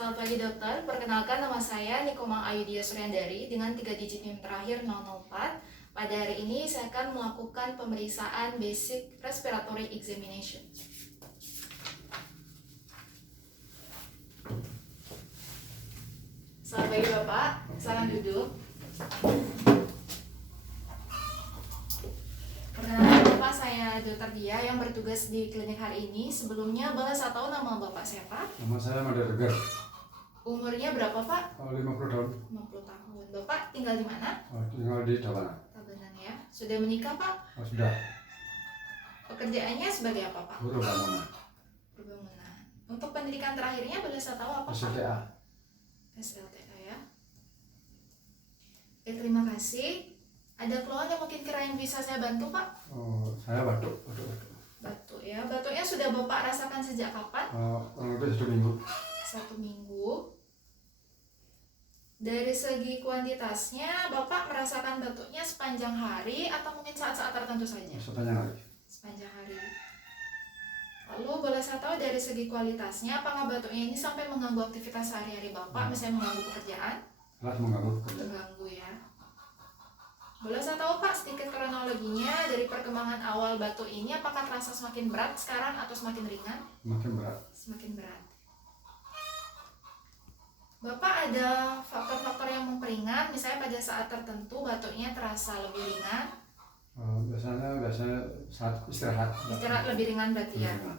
Selamat pagi dokter, perkenalkan nama saya Nikomang Ayudya Suryandari dengan 3 digit NIM terakhir 004. Pada hari ini saya akan melakukan pemeriksaan basic respiratory examination. Selamat pagi Bapak, silakan duduk. Perkenalkan Bapak, saya Dr. Dia yang bertugas di klinik hari ini. Sebelumnya boleh saya tahu nama Bapak siapa? Nama saya Mada Regar. Umurnya berapa Pak? 50 tahun. 50 tahun. Bapak tinggal di mana? Tinggal di Tabanan. Tabanan ya. Sudah menikah Pak? Sudah. Pekerjaannya sebagai apa Pak? Buruh bangunan. Perbangunan. Untuk pendidikan terakhirnya boleh saya tahu apa Pak? SLTA. SLTA ya. Oke, terima kasih. Ada keluhan yang mungkin kira yang bisa saya bantu Pak? Saya batuk. Batuk ya. Batuknya sudah Bapak rasakan sejak kapan? Kurang lebih 1 minggu. 1 minggu. Dari segi kuantitasnya, Bapak merasakan batuknya sepanjang hari atau mungkin saat-saat tertentu saja? Sepanjang hari. Sepanjang hari. Lalu boleh saya tahu dari segi kualitasnya, apakah batuknya ini sampai mengganggu aktivitas sehari-hari Bapak, misalnya mengganggu pekerjaan? Jelas mengganggu pekerjaan. Mengganggu ya. Boleh saya tahu Pak sedikit kronologinya dari perkembangan awal batuk ini, apakah terasa semakin berat sekarang atau semakin ringan? Makin berat. Semakin berat. Bapak ada faktor-faktor yang memperingan, misalnya pada saat tertentu batuknya terasa lebih ringan? Biasanya saat istirahat. Istirahat lebih ringan berarti ya? Ringan.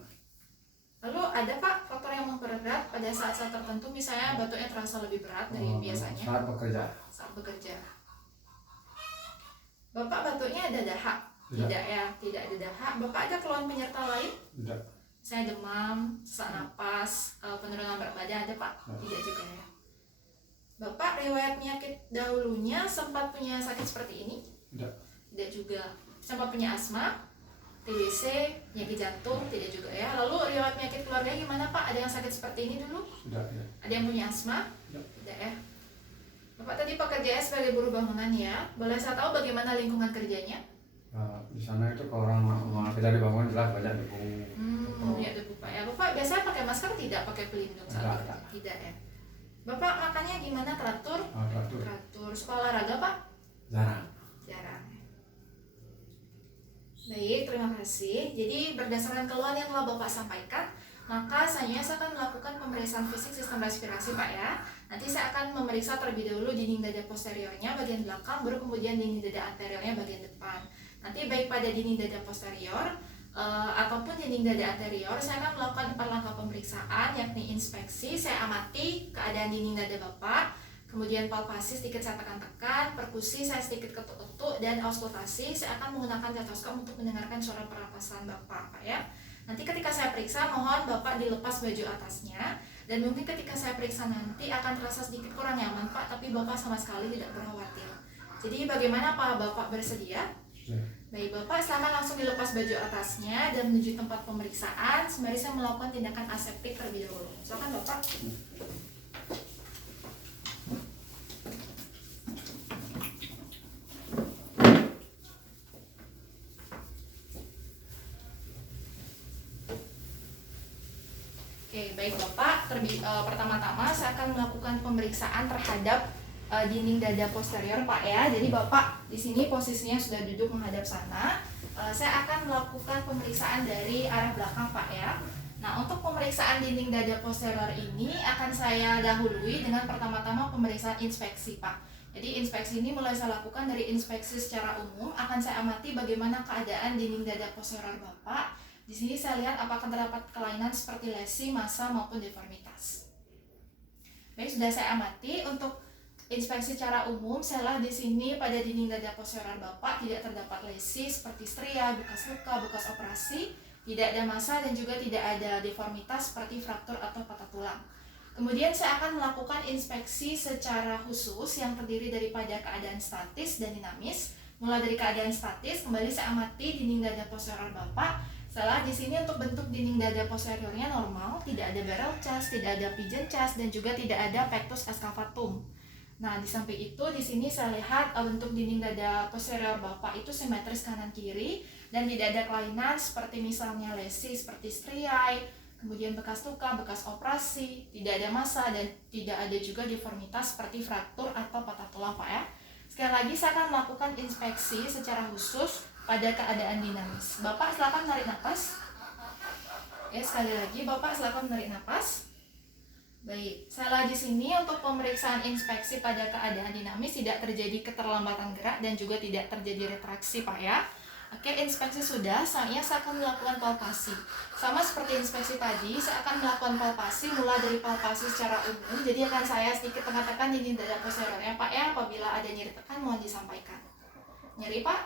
Lalu ada Pak faktor yang memperberat pada saat-saat tertentu, misalnya batuknya terasa lebih berat dari biasanya? Saat bekerja. Saat bekerja. Bapak batuknya ada dahak? Tidak. Tidak ya, tidak ada dahak. Bapak ada keluhan penyerta lain? Tidak. Misalnya demam, sesak napas, penurunan berat badan ada Pak? Tidak juga ya. Bapak riwayat penyakit dahulunya sempat punya sakit seperti ini? Tidak. Tidak juga. Sempat punya asma, TBC, penyakit jantung? Tidak juga ya. Lalu riwayat penyakit keluarga gimana Pak? Ada yang sakit seperti ini dulu? Tidak. Ya. Ada yang punya asma? Tidak. Tidak ya. Bapak tadi pekerjaannya sebagai buruh bangunan ya. Boleh saya tahu bagaimana lingkungan kerjanya? Di sana itu kalau orang mau kerja di bangunan jelas banyak debu. Ya debu Pak ya. Bapak biasanya pakai masker tidak pakai pelindung saat bekerja? Tidak ya. Bapak makannya gimana? Teratur? Teratur. Teratur. Suka olahraga Pak? Jarang. Jarang. Baik, terima kasih. Jadi berdasarkan keluhan yang telah Bapak sampaikan, maka saya akan melakukan pemeriksaan fisik sistem respirasi Pak ya. Nanti saya akan memeriksa terlebih dahulu dinding dada posteriornya bagian belakang, baru kemudian dinding dada anteriornya bagian depan. Nanti baik pada dinding dada posterior ataupun dinding dada anterior, saya akan melakukan 4 langkah pemeriksaan, yakni inspeksi, saya amati keadaan dinding dada Bapak, kemudian palpasi sedikit saya tekan-tekan, perkusi saya sedikit ketuk-ketuk, dan auskultasi saya akan menggunakan stetoskop untuk mendengarkan suara pernapasan Bapak Pak ya. Nanti ketika saya periksa, mohon Bapak dilepas baju atasnya, dan mungkin ketika saya periksa nanti akan terasa sedikit kurang nyaman Pak, tapi Bapak sama sekali tidak perlu khawatir. Jadi bagaimana Pak, Bapak bersedia? Ya. Baik Bapak, selamat langsung dilepas baju atasnya dan menuju tempat pemeriksaan sembari saya melakukan tindakan aseptik terlebih dahulu. Silakan Bapak. Oke, baik Bapak. Pertama-tama saya akan melakukan pemeriksaan terhadap dinding dada posterior Pak ya. Jadi Bapak di sini posisinya sudah duduk menghadap sana. Saya akan melakukan pemeriksaan dari arah belakang Pak ya. Nah, untuk pemeriksaan dinding dada posterior ini akan saya dahului dengan pertama-tama pemeriksaan inspeksi Pak. Jadi inspeksi ini mulai saya lakukan dari inspeksi secara umum. Akan saya amati bagaimana keadaan dinding dada posterior Bapak. Di sini saya lihat apakah terdapat kelainan seperti lesi, massa maupun deformitas. Baik, sudah saya amati. Untuk inspeksi secara umum, saya lihat di sini pada dinding dada posterior Bapak tidak terdapat lesi seperti stria, bekas luka, bekas operasi, tidak ada massa dan juga tidak ada deformitas seperti fraktur atau patah tulang. Kemudian saya akan melakukan inspeksi secara khusus yang terdiri daripada keadaan statis dan dinamis. Mulai dari keadaan statis, kembali saya amati dinding dada posterior Bapak. Setelah di sini untuk bentuk dinding dada posteriornya normal, tidak ada barrel chest, tidak ada pigeon chest, dan juga tidak ada pectus excavatum. Nah, di samping itu di sini saya lihat bentuk dinding dada posterior Bapak itu simetris kanan kiri dan tidak ada kelainan seperti misalnya lesi seperti striae, kemudian bekas luka, bekas operasi, tidak ada massa, dan tidak ada juga deformitas seperti fraktur atau patah tulang Pak ya. Sekali lagi saya akan melakukan inspeksi secara khusus pada keadaan dinamis. Bapak silakan menarik napas. Ya, sekali lagi Bapak silakan menarik napas. Baik, saya di sini untuk pemeriksaan inspeksi pada keadaan dinamis, tidak terjadi keterlambatan gerak dan juga tidak terjadi retraksi Pak ya. Oke, inspeksi sudah, saya akan melakukan palpasi. Sama seperti inspeksi tadi, saya akan melakukan palpasi mulai dari palpasi secara umum. Jadi akan saya sedikit tekan dinding dada posteriornya Pak ya. Apabila ada nyeri tekan mohon disampaikan. Nyeri Pak?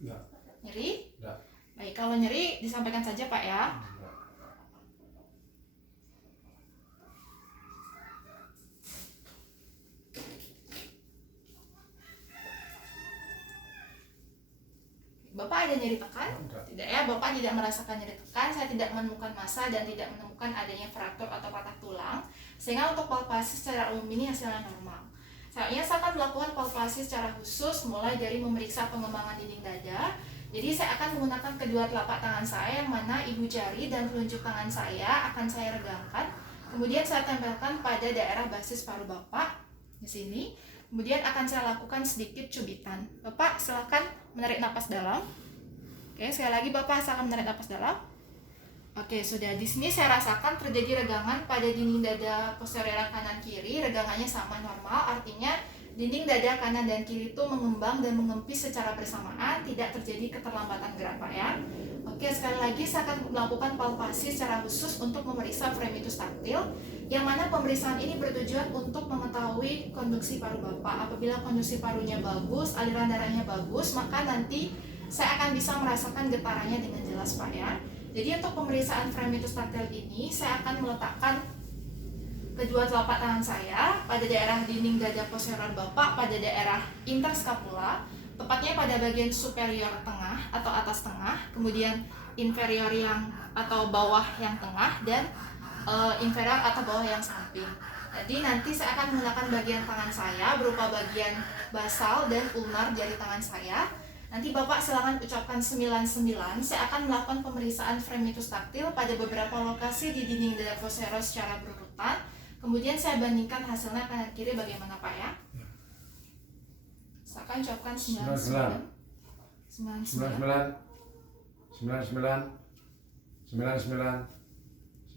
Enggak. Nyeri? Enggak. Baik, kalau nyeri disampaikan saja Pak ya. Bapak ada nyeri tekan? Tidak ya, Bapak tidak merasakan nyeri tekan, saya tidak menemukan massa dan tidak menemukan adanya fraktur atau patah tulang. Sehingga untuk palpasi secara umum ini hasilnya normal. Saya akan melakukan palpasi secara khusus mulai dari memeriksa pengembangan dinding dada. Jadi saya akan menggunakan kedua telapak tangan saya yang mana ibu jari dan telunjuk tangan saya akan saya regangkan. Kemudian saya tempelkan pada daerah basis paru Bapak di sini. Kemudian akan saya lakukan sedikit cubitan. Bapak silakan menarik napas dalam. Oke, sekali lagi Bapak silakan menarik napas dalam. Oke, sudah. Di sini saya rasakan terjadi regangan pada dinding dada posterior kanan kiri. Regangannya sama normal, artinya dinding dada kanan dan kiri itu mengembang dan mengempis secara bersamaan, tidak terjadi keterlambatan gerak Pak ya. Oke, sekali lagi saya akan melakukan palpasi secara khusus untuk memeriksa fremitus taktil, yang mana pemeriksaan ini bertujuan untuk mengetahui konduksi paru Bapak. Apabila konduksi parunya bagus, aliran darahnya bagus, maka nanti saya akan bisa merasakan getarannya dengan jelas Pak ya. Jadi untuk pemeriksaan fremitus taktil ini, saya akan meletakkan kedua telapak tangan saya pada daerah dinding dada posterior Bapak, pada daerah interskapula, tepatnya pada bagian superior tengah atau atas tengah, kemudian inferior yang atau bawah yang tengah, dan inferior atau bawah yang samping. Jadi nanti saya akan menggunakan bagian tangan saya berupa bagian basal dan ulnar jari tangan saya. Nanti Bapak silakan ucapkan 99. Saya akan melakukan pemeriksaan fremitus taktil pada beberapa lokasi di dinding dada posterior secara berurutan. Kemudian saya bandingkan hasilnya kanan kiri bagaimana Pak ya. Saya akan ucapkan 99. 99. 99. 99.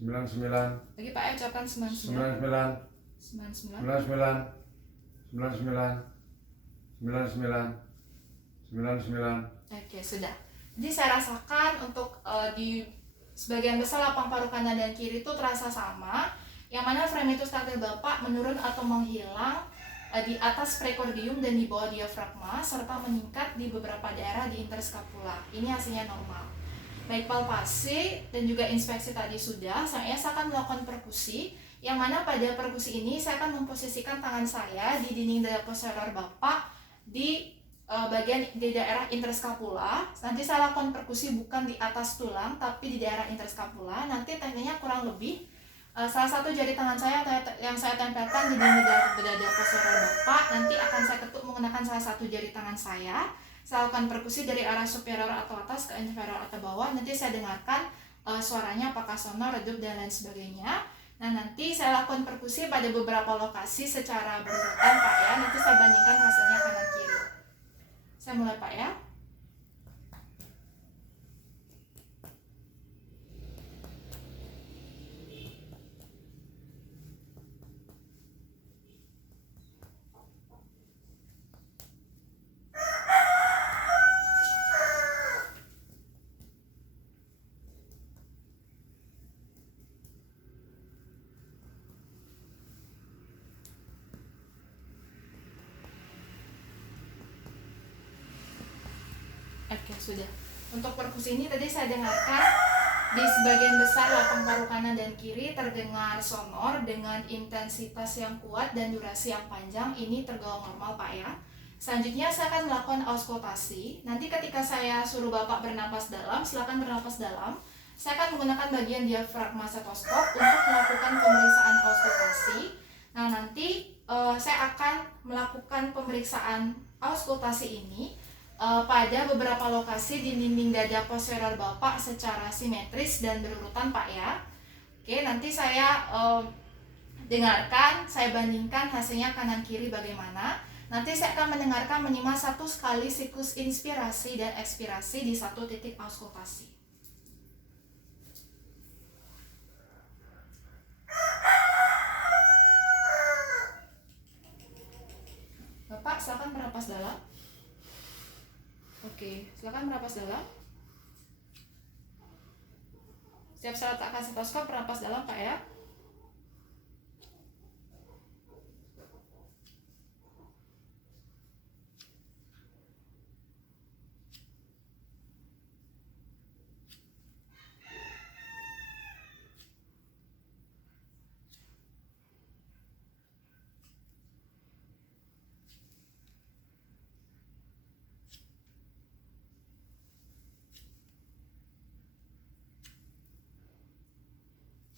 99. Lagi Pak ya, ucapkan 99. 99. 99. 99. 99. Oke, sudah. Jadi saya rasakan untuk di sebagian besar lapang paru kanan dan kiri itu terasa sama. Yang mana fremitus taktil Bapak menurun atau menghilang di atas prekordium dan di bawah diafragma, serta meningkat di beberapa daerah di interskapula. Ini hasilnya normal. Baik palpasi dan juga inspeksi tadi sudah, saya akan melakukan perkusi, yang mana pada perkusi ini saya akan memposisikan tangan saya di dinding dada posterior Bapak di bagian di daerah interskapula. Nanti saya lakukan perkusi bukan di atas tulang tapi di daerah interskapula. Nanti tekniknya kurang lebih salah satu jari tangan saya yang saya tempelkan di dinding dada posterior Bapak nanti akan saya ketuk menggunakan salah satu jari tangan saya. Saya lakukan perkusi dari arah superior atau atas ke inferior atau bawah. Nanti saya dengarkan suaranya apakah sonor, redup, dan lain sebagainya. Nah, nanti saya lakukan perkusi pada beberapa lokasi secara berurutan Pak ya. Nanti saya bandingkan hasilnya kanan kiri. Saya mulai Pak ya. Oke, sudah. Untuk perkusi ini tadi saya dengarkan di sebagian besar lapang paru kanan dan kiri terdengar sonor dengan intensitas yang kuat dan durasi yang panjang. Ini tergolong normal Pak ya. Selanjutnya saya akan melakukan auskultasi. Nanti ketika saya suruh Bapak bernapas dalam, silakan bernapas dalam. Saya akan menggunakan bagian diafragma stetoskop untuk melakukan pemeriksaan auskultasi. Nah, nanti saya akan melakukan pemeriksaan auskultasi ini pada beberapa lokasi di dinding dada posterior Bapak secara simetris dan berurutan Pak ya. Oke, nanti saya dengarkan, saya bandingkan hasilnya kanan kiri bagaimana. Nanti saya akan menyimak satu kali siklus inspirasi dan ekspirasi di satu titik auskultasi. Bapak silakan bernapas dalam. Oke, silakan bernapas dalam. Siap, saya letakkan stetoskop, bernapas dalam Pak ya.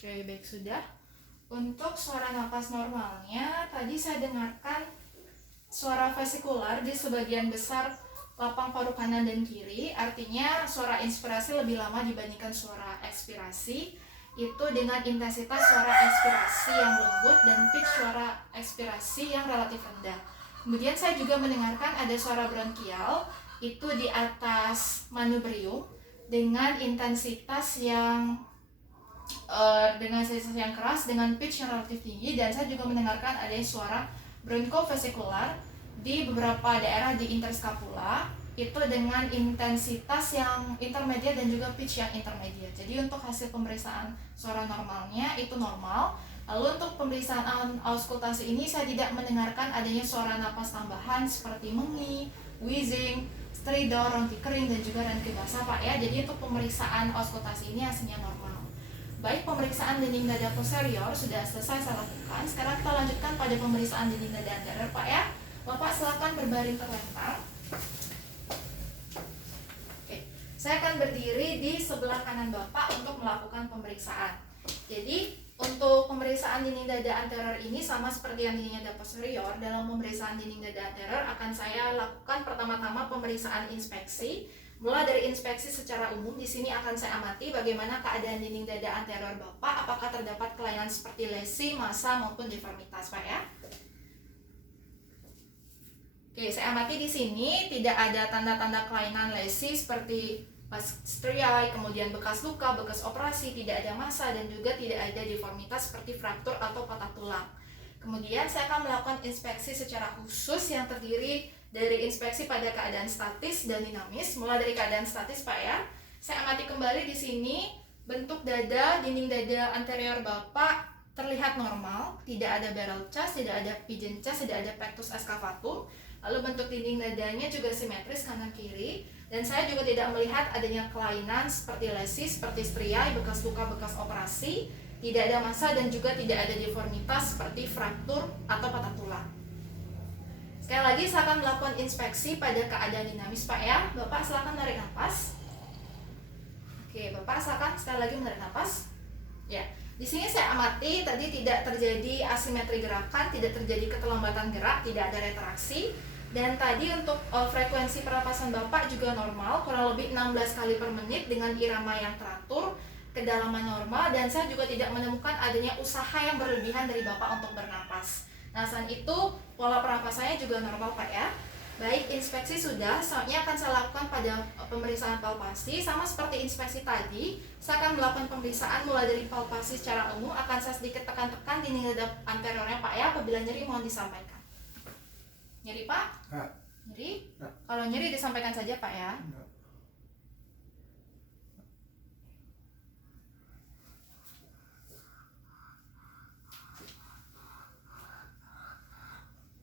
Oke, baik, sudah. Untuk suara napas normalnya, tadi saya dengarkan suara vesikular di sebagian besar lapang paru kanan dan kiri. Artinya suara inspirasi lebih lama dibandingkan suara ekspirasi. Itu dengan intensitas suara ekspirasi yang lembut dan pitch suara ekspirasi yang relatif rendah. Kemudian saya juga mendengarkan ada suara bronkial, itu di atas manubrium dengan intensitas yang keras dengan pitch yang relatif tinggi, dan saya juga mendengarkan ada suara bronchovesikular di beberapa daerah di interscapula itu dengan intensitas yang intermediate dan juga pitch yang intermediate. Jadi untuk hasil pemeriksaan suara normalnya itu normal. Lalu untuk pemeriksaan auskultasi ini saya tidak mendengarkan adanya suara napas tambahan seperti mengi, wheezing, stridor, ronti kering dan juga ronti basah Pak ya. Jadi untuk pemeriksaan auskultasi ini hasilnya normal. Baik, pemeriksaan dinding dada posterior sudah selesai saya lakukan. Sekarang kita lanjutkan pada pemeriksaan dinding dada anterior Pak ya. Bapak silakan berbaring terlentang. Oke, saya akan berdiri di sebelah kanan Bapak untuk melakukan pemeriksaan. Jadi untuk pemeriksaan dinding dada anterior ini sama seperti yang dinding dada posterior. Dalam pemeriksaan dinding dada anterior akan saya lakukan pertama-tama pemeriksaan inspeksi. Mulai dari inspeksi secara umum, di sini akan saya amati bagaimana keadaan dinding dada anterior Bapak, apakah terdapat kelainan seperti lesi, massa maupun deformitas Pak ya. Oke, saya amati di sini tidak ada tanda-tanda kelainan lesi seperti striae, kemudian bekas luka, bekas operasi, tidak ada massa dan juga tidak ada deformitas seperti fraktur atau patah tulang. Kemudian saya akan melakukan inspeksi secara khusus yang terdiri dari inspeksi pada keadaan statis dan dinamis. Mulai dari keadaan statis Pak ya. Saya amati kembali di sini bentuk dada, dinding dada anterior Bapak terlihat normal, tidak ada barrel chest, tidak ada pigeon chest, tidak ada pectus excavatum. Lalu bentuk dinding dadanya juga simetris kanan kiri, dan saya juga tidak melihat adanya kelainan seperti lesi, seperti striae, bekas luka, bekas operasi, tidak ada massa dan juga tidak ada deformitas seperti fraktur atau patah tulang. Sekali lagi saya akan melakukan inspeksi pada keadaan dinamis Pak ya. Bapak silakan tarik nafas. Oke, Bapak silakan sekali lagi menarik nafas. Ya, di sini saya amati tadi tidak terjadi asimetri gerakan, tidak terjadi keterlambatan gerak, tidak ada retraksi. Dan tadi untuk frekuensi pernapasan Bapak juga normal, kurang lebih 16 kali per menit dengan irama yang teratur, kedalaman normal, dan saya juga tidak menemukan adanya usaha yang berlebihan dari Bapak untuk bernapas. Nah, selain itu pola pernapasannya juga normal Pak ya. Baik, inspeksi sudah, selanjutnya akan saya lakukan pada pemeriksaan palpasi. Sama seperti inspeksi tadi, saya akan melakukan pemeriksaan mulai dari palpasi secara umum. Akan saya sedikit tekan-tekan dinding dada anteriornya Pak ya. Apabila nyeri mohon disampaikan. Nyeri Pak? Ya. Nyeri? Ya. Kalau nyeri disampaikan saja Pak ya. Ya.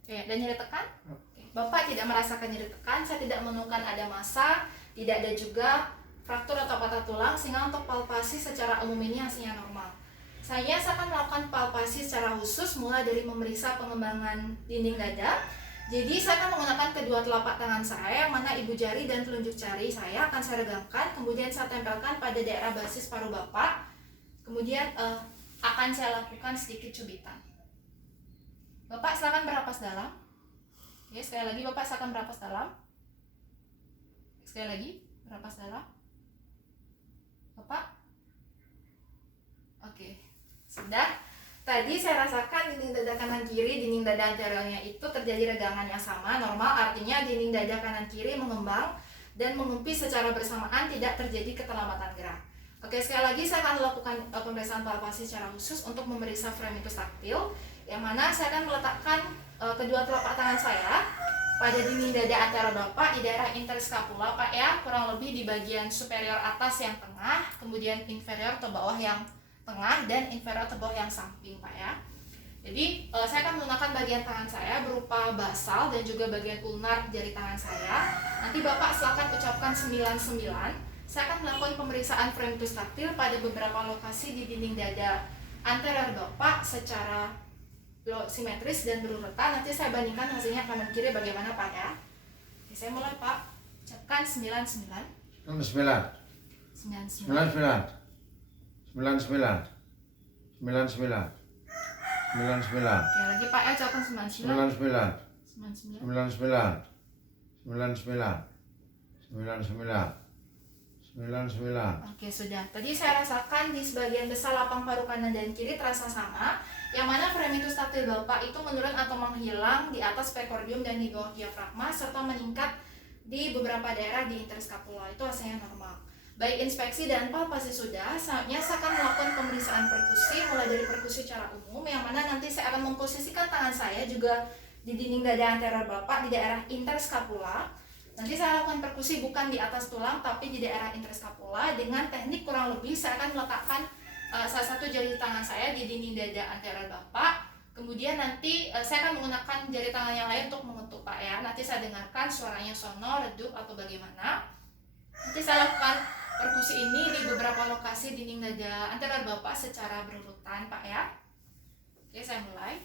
Oke, dan nyeri tekan? Oke. Bapak tidak merasakan nyeri tekan, saya tidak menemukan ada massa, tidak ada juga fraktur atau patah tulang, sehingga untuk palpasi secara umum ini hasilnya normal. Saya akan melakukan palpasi secara khusus mulai dari memeriksa pengembangan dinding dada. Jadi saya akan menggunakan kedua telapak tangan saya, yang mana ibu jari dan telunjuk jari saya akan saya regangkan, kemudian saya tempelkan pada daerah basis paru Bapak. Kemudian akan saya lakukan sedikit cubitan. Bapak silakan bernapas dalam. Ya, sekali lagi Bapak silakan bernapas dalam. Sekali lagi bernapas dalam. Bapak. Oke. Sudah. Tadi saya rasakan dinding dada kanan kiri, dinding dada anteriornya itu terjadi regangan yang sama, normal, artinya dinding dada kanan kiri mengembang dan mengempis secara bersamaan, tidak terjadi keterlambatan gerak. Oke, sekali lagi saya akan melakukan pemeriksaan palpasi secara khusus untuk memeriksa fremitus taktil, yang mana saya akan meletakkan kedua telapak tangan saya pada dinding dada anterior Bapak di daerah interskapula Pak ya, kurang lebih di bagian superior atas yang tengah, kemudian inferior atau bawah yang tengah, dan inferior atau bawah yang samping Pak ya. Jadi saya akan menggunakan bagian tangan saya berupa basal dan juga bagian ulnar jari tangan saya. Nanti Bapak silakan ucapkan 99. Saya akan melakukan pemeriksaan fremitus taktil pada beberapa lokasi di dinding dada anterior Bapak secara simetris dan berurutan. Nanti saya bandingkan hasilnya kanan kiri bagaimana Pak ya. Oke, saya mulai Pak. Ucapkan 99. 99. 99. 99. 99. 99. Oke, lagi Pak ya, ucapkan 99. 99. 99. 99. 99. 99. Oke, sudah. Tadi saya rasakan di sebagian besar lapang paru kanan dan kiri terasa sama, yang mana fremitus taktil Bapak itu menurun atau menghilang di atas prekordium dan di bawah diafragma, serta meningkat di beberapa daerah di interskapula. Itu hasilnya normal. Baik inspeksi dan palpasi sudah, saatnya saya akan melakukan pemeriksaan perkusi, mulai dari perkusi secara umum, yang mana nanti saya akan memposisikan tangan saya juga di dinding dada anterior Bapak di daerah interskapula. Nanti saya lakukan perkusi bukan di atas tulang, tapi di daerah interskapula dengan teknik kurang lebih saya akan meletakkan salah satu jari tangan saya di dinding dada anterior Bapak. Kemudian nanti saya akan menggunakan jari tangan yang lain untuk mengetuk Pak ya. Nanti saya dengarkan suaranya sonor, redup, atau bagaimana. Nanti saya lakukan perkusi ini di beberapa lokasi dinding dada anterior Bapak secara berurutan Pak ya. Oke, saya mulai.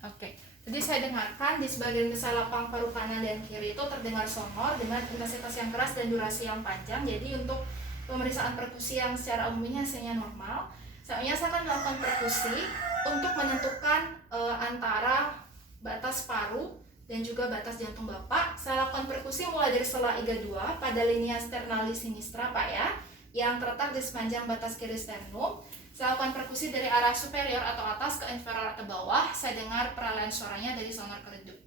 Oke, jadi saya dengarkan di sebagian besar lapang paru kanan dan kiri itu terdengar sonor dengan intensitas yang keras dan durasi yang panjang. Jadi untuk pemeriksaan perkusi yang secara umumnya hasilnya normal. Selanjutnya saya akan melakukan perkusi untuk menentukan antara batas paru dan juga batas jantung Bapak. Saya lakukan perkusi mulai dari sela iga 2 pada linea sternalis sinistra Pak ya, yang terletak di sepanjang batas kiri sternum. Saya lakukan perkusi dari arah superior atau atas ke inferior atau bawah. Saya dengar peralihan suaranya dari sonor ke redup.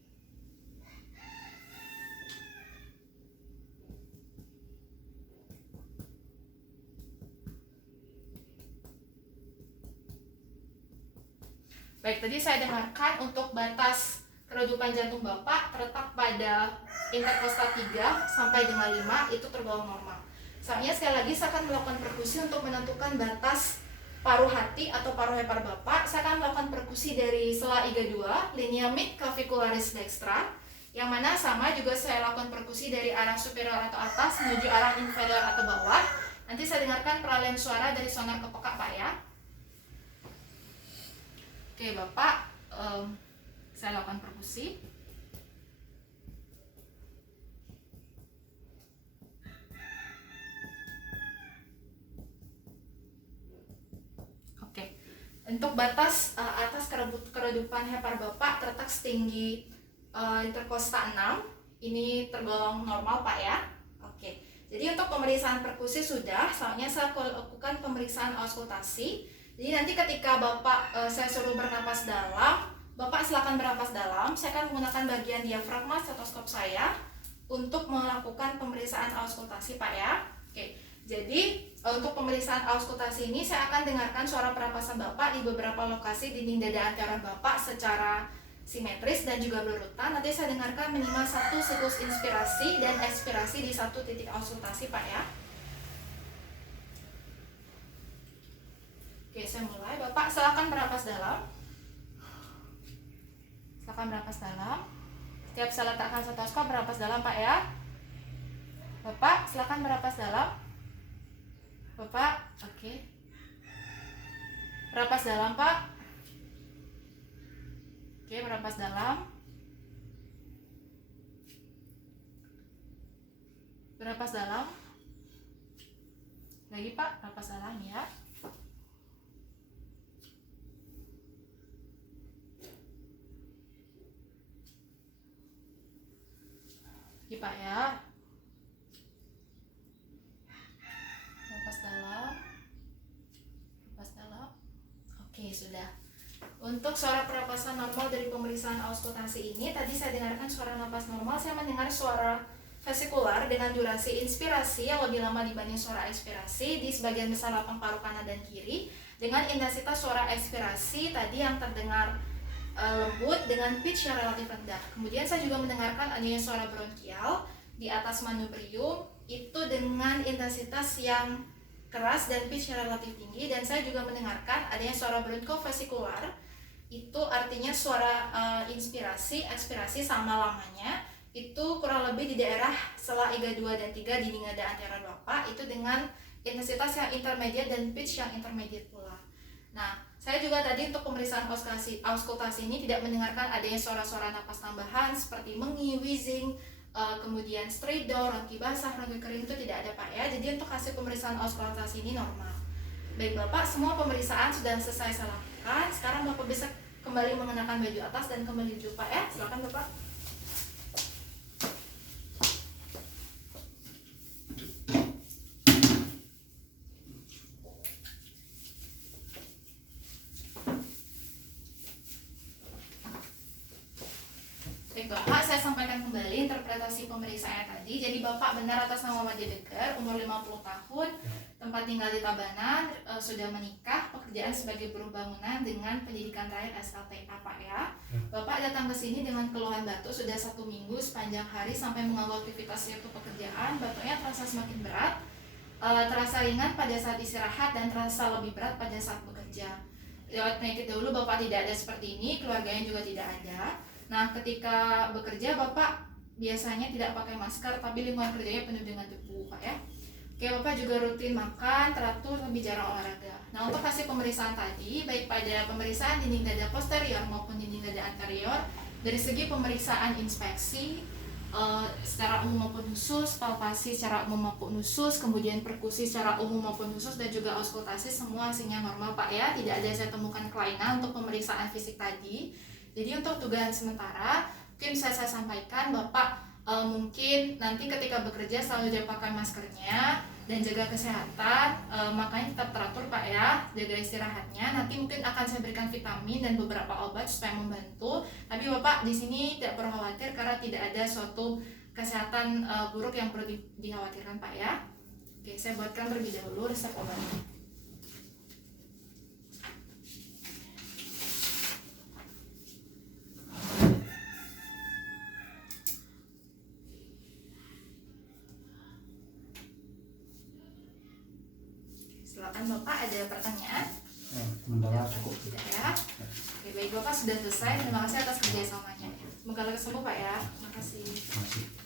Baik, tadi saya dengarkan untuk batas keredupan jantung Bapak terletak pada interkostal 3 sampai dengan 5, itu tergolong normal. Selanjutnya sekali lagi saya akan melakukan perkusi untuk menentukan batas paruh hati atau paruh hepar Bapak. Saya akan melakukan perkusi dari sela iga 2, linea mid clavicularis dextra, yang mana sama juga saya lakukan perkusi dari arah superior atau atas menuju arah inferior atau bawah. Nanti saya dengarkan peralihan suara dari sonor ke peka Pak ya. Oke Bapak, saya lakukan perkusi. Oke, untuk batas atas keredupan hepar Bapak terletak setinggi interkosta 6. Ini tergolong normal Pak ya. Oke, jadi untuk pemeriksaan perkusi sudah. Soalnya saya lakukan pemeriksaan auskultasi. Jadi nanti ketika Bapak saya suruh bernapas dalam, Bapak silakan bernapas dalam. Saya akan menggunakan bagian diafragma stetoskop saya untuk melakukan pemeriksaan auskultasi Pak ya. Oke, jadi untuk pemeriksaan auskultasi ini saya akan dengarkan suara pernapasan Bapak di beberapa lokasi dinding dada anterior Bapak secara simetris dan juga berurutan. Nanti saya dengarkan minimal 1 siklus inspirasi dan ekspirasi di 1 titik auskultasi Pak ya. Oke, saya mulai. Bapak silakan bernapas dalam. Silakan bernapas dalam. Setiap saya letakkan stetoskop bernapas dalam Pak ya. Bapak silakan bernapas dalam. Bapak, oke. Bernapas dalam Pak. Oke, bernapas dalam. Bernapas dalam. Lagi Pak, napas dalam ya. Lagi Pak ya. Napas dalam. Napas dalam. Oke, sudah. Untuk suara pernapasan normal dari pemeriksaan auskultasi ini, tadi saya dengarkan suara napas normal, saya mendengar suara vesikular dengan durasi inspirasi yang lebih lama dibanding suara ekspirasi di sebagian besar lapang paru kanan dan kiri, dengan intensitas suara ekspirasi tadi yang terdengar lembut dengan pitch yang relatif rendah. Kemudian saya juga mendengarkan adanya suara bronkial di atas manubrium itu dengan intensitas yang keras dan pitch yang relatif tinggi, dan saya juga mendengarkan adanya suara bronkofesikular, itu artinya suara inspirasi, ekspirasi sama lamanya itu kurang lebih di daerah sela iga 2 dan 3 dinding dada anterior Bapak, itu dengan intensitas yang intermediate dan pitch yang intermediate pula. Nah, saya juga tadi untuk pemeriksaan auskultasi ini tidak mendengarkan adanya suara-suara napas tambahan seperti mengi, wheezing, kemudian stridor, rongki basah, rongki kering, itu tidak ada Pak ya. Jadi untuk hasil pemeriksaan auskultasi ini normal. Baik Bapak, semua pemeriksaan sudah selesai saya lakukan. Sekarang Bapak bisa kembali mengenakan baju atas dan kembali duduk Pak ya. Silakan Bapak. Baik Bapak, saya sampaikan kembali interpretasi pemeriksaannya tadi. Jadi Bapak benar atas nama Madya Deger, umur 50 tahun, tempat tinggal di Tabanan, sudah menikah, pekerjaan sebagai buruh bangunan dengan pendidikan terakhir SLTA Pak ya. Bapak datang ke sini dengan keluhan batuk sudah 1 minggu sepanjang hari sampai mengganggu aktivitas yaitu pekerjaan. Batuknya terasa semakin berat, terasa ringan pada saat istirahat dan terasa lebih berat pada saat bekerja. Lewat penyakit dahulu Bapak tidak ada seperti ini, keluarganya juga tidak ada. Nah, ketika bekerja Bapak biasanya tidak pakai masker, tapi lingkungan kerjanya penuh dengan debu Pak ya. Oke, Bapak juga rutin makan, teratur, lebih jarang olahraga. Nah, untuk hasil pemeriksaan tadi, baik pada pemeriksaan dinding dada posterior maupun dinding dada anterior, dari segi pemeriksaan inspeksi secara umum maupun khusus, palpasi secara umum maupun khusus, kemudian perkusi secara umum maupun khusus, dan juga auskultasi, semua hasilnya normal Pak ya. Tidak ada saya temukan kelainan untuk pemeriksaan fisik tadi. Jadi untuk tugas sementara mungkin saya sampaikan Bapak mungkin nanti ketika bekerja selalu jangan pakai maskernya dan jaga kesehatan, makanya tetap teratur Pak ya, jaga istirahatnya. Nanti mungkin akan saya berikan vitamin dan beberapa obat supaya membantu. Tapi Bapak di sini tidak perlu khawatir karena tidak ada suatu kesehatan buruk yang perlu dikhawatirkan Pak ya. Oke, saya buatkan terlebih dahulu resep obatnya. Silakan Bapak, ada pertanyaan? Sementara cukup. Tidak ya? Oke, baik Bapak sudah selesai. Terima kasih atas kerjasamanya. Semoga lekas sembuh Pak ya. Terima kasih. Masih.